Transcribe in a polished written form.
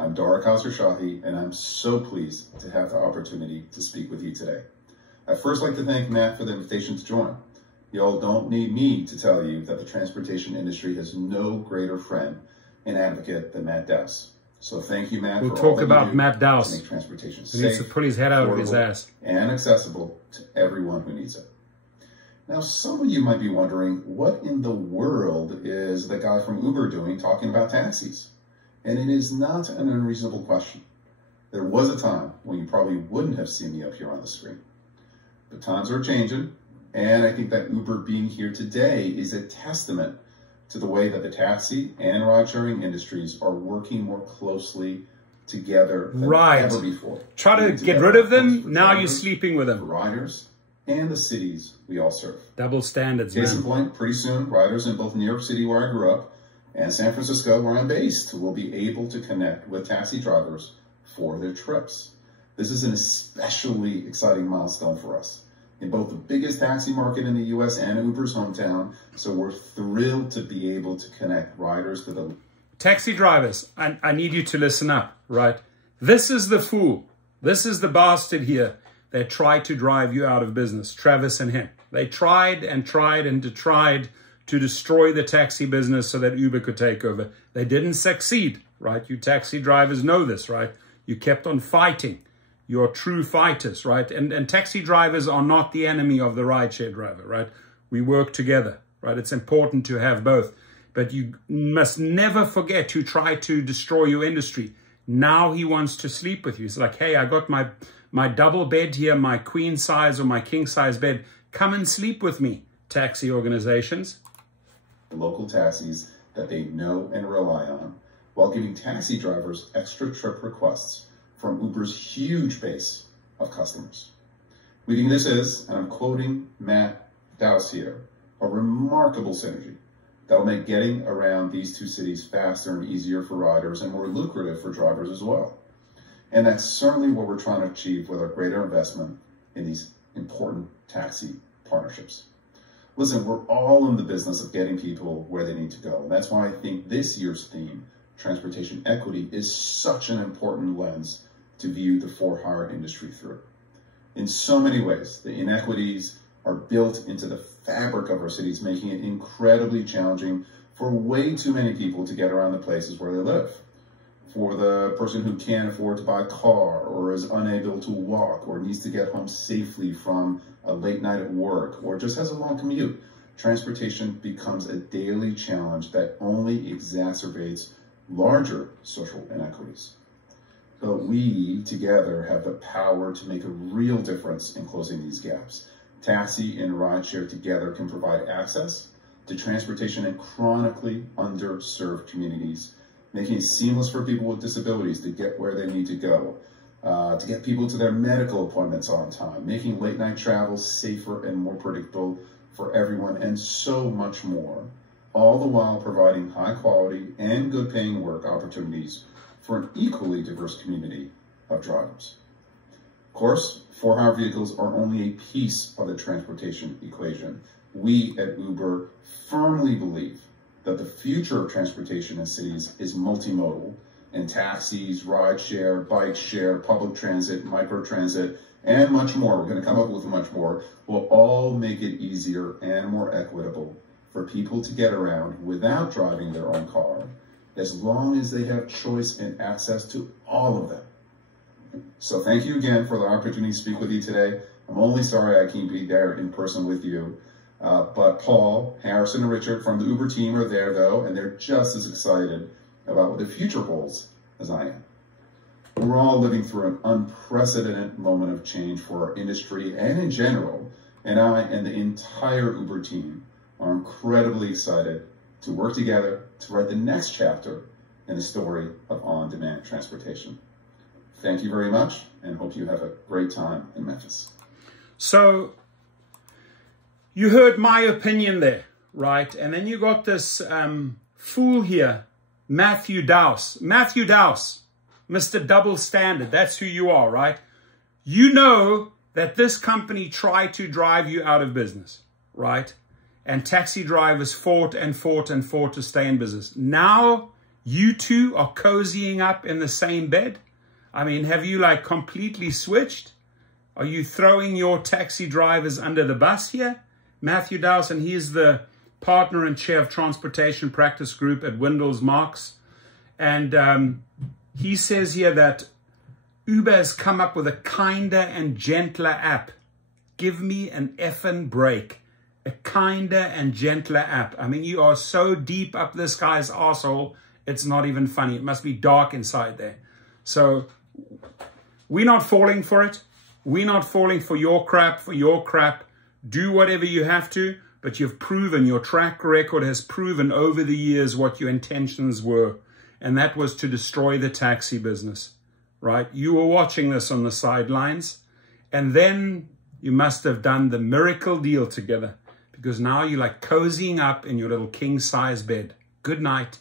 I'm Dara Khosrowshahi, and I'm so pleased to have the opportunity to speak with you today. I'd first like to thank Matt for the invitation to join. Y'all don't need me to tell you that the transportation industry has no greater friend and advocate than Matt Dawson. So thank you, Matt. We'll talk about Matt Dawson. To make transportation safe, he needs to pull his head out of his ass, and accessible to everyone who needs it. Now, some of you might be wondering, what in the world is the guy from Uber doing talking about taxis? And it is not an unreasonable question. There was a time when you probably wouldn't have seen me up here on the screen. But times are changing, and I think that Uber being here today is a testament to the way that the taxi and ride-sharing industries are working more closely together than ever before. Try to get rid of them, now you're sleeping with them. For riders and the cities we all serve. Double standards, Case in point, pretty soon, riders in both New York City, where I grew up, and San Francisco, where I'm based, will be able to connect with taxi drivers for their trips. This is an especially exciting milestone for us in both the biggest taxi market in the US and Uber's hometown, so we're thrilled to be able to connect riders to the... Taxi drivers, I need you to listen up, right? This is the fool. This is the bastard here that tried to drive you out of business, Travis and him. They tried and tried and tried to destroy the taxi business so that Uber could take over. They didn't succeed, right? You taxi drivers know this, right? You kept on fighting. You're true fighters, right? And taxi drivers are not the enemy of the rideshare driver, right? We work together, right? It's important to have both. But you must never forget who tried to destroy your industry. Now he wants to sleep with you. It's like, hey, I got my double bed here, my queen size or my king size bed. Come and sleep with me, taxi organizations. Local taxis that they know and rely on, while giving taxi drivers extra trip requests from Uber's huge base of customers. We think this is, and I'm quoting Matt Dawson here, a remarkable synergy that will make getting around these two cities faster and easier for riders and more lucrative for drivers as well. And that's certainly what we're trying to achieve with our greater investment in these important taxi partnerships. Listen, we're all in the business of getting people where they need to go. And that's why I think this year's theme, transportation equity, is such an important lens to view the for-hire industry through. In so many ways, the inequities are built into the fabric of our cities, making it incredibly challenging for way too many people to get around the places where they live. For the person who can't afford to buy a car or is unable to walk or needs to get home safely from a late night at work or just has a long commute, transportation becomes a daily challenge that only exacerbates larger social inequities. But we together have the power to make a real difference in closing these gaps. Taxi and rideshare together can provide access to transportation in chronically underserved communities, making it seamless for people with disabilities to get where they need to go, to get people to their medical appointments on time, making late night travel safer and more predictable for everyone, and so much more, all the while providing high quality and good paying work opportunities for an equally diverse community of drivers. Of course, for-hire vehicles are only a piece of the transportation equation. We at Uber firmly believe that the future of transportation in cities is multimodal, and taxis, rideshare, bike share, public transit, microtransit, and much more, we're going to come up with much more, will all make it easier and more equitable for people to get around without driving their own car, as long as they have choice and access to all of them. So thank you again for the opportunity to speak with you today. I'm only sorry I can't be there in person with you. But Paul, Harrison, and Richard from the Uber team are there, though, and they're just as excited about what the future holds as I am. We're all living through an unprecedented moment of change for our industry and in general, and I and the entire Uber team are incredibly excited to work together to write the next chapter in the story of on-demand transportation. Thank you very much, and hope you have a great time in Memphis. So, you heard my opinion there, right? And then you got this fool here, Matthew Dawson. Matthew Dawson, Mr. Double Standard. That's who you are, right? You know that this company tried to drive you out of business, right? And taxi drivers fought and fought and fought to stay in business. Now You two are cozying up in the same bed? I mean, have you like completely switched? Are you throwing your taxi drivers under the bus here? Matthew Dawson, he's the partner and chair of Transportation Practice Group at Windles Marks. And he says here that Uber has come up with a kinder and gentler app. Give me an effing break. A kinder and gentler app. I mean, you are so deep up this guy's arsehole, it's not even funny. It must be dark inside there. So we're not falling for it. We're not falling for your crap, Do whatever you have to, but you've proven, your track record has proven over the years what your intentions were. And that was to destroy the taxi business, right? You were watching this on the sidelines, and then you must have done the miracle deal together, because now you're like cozying up in your little king-size bed. Good night.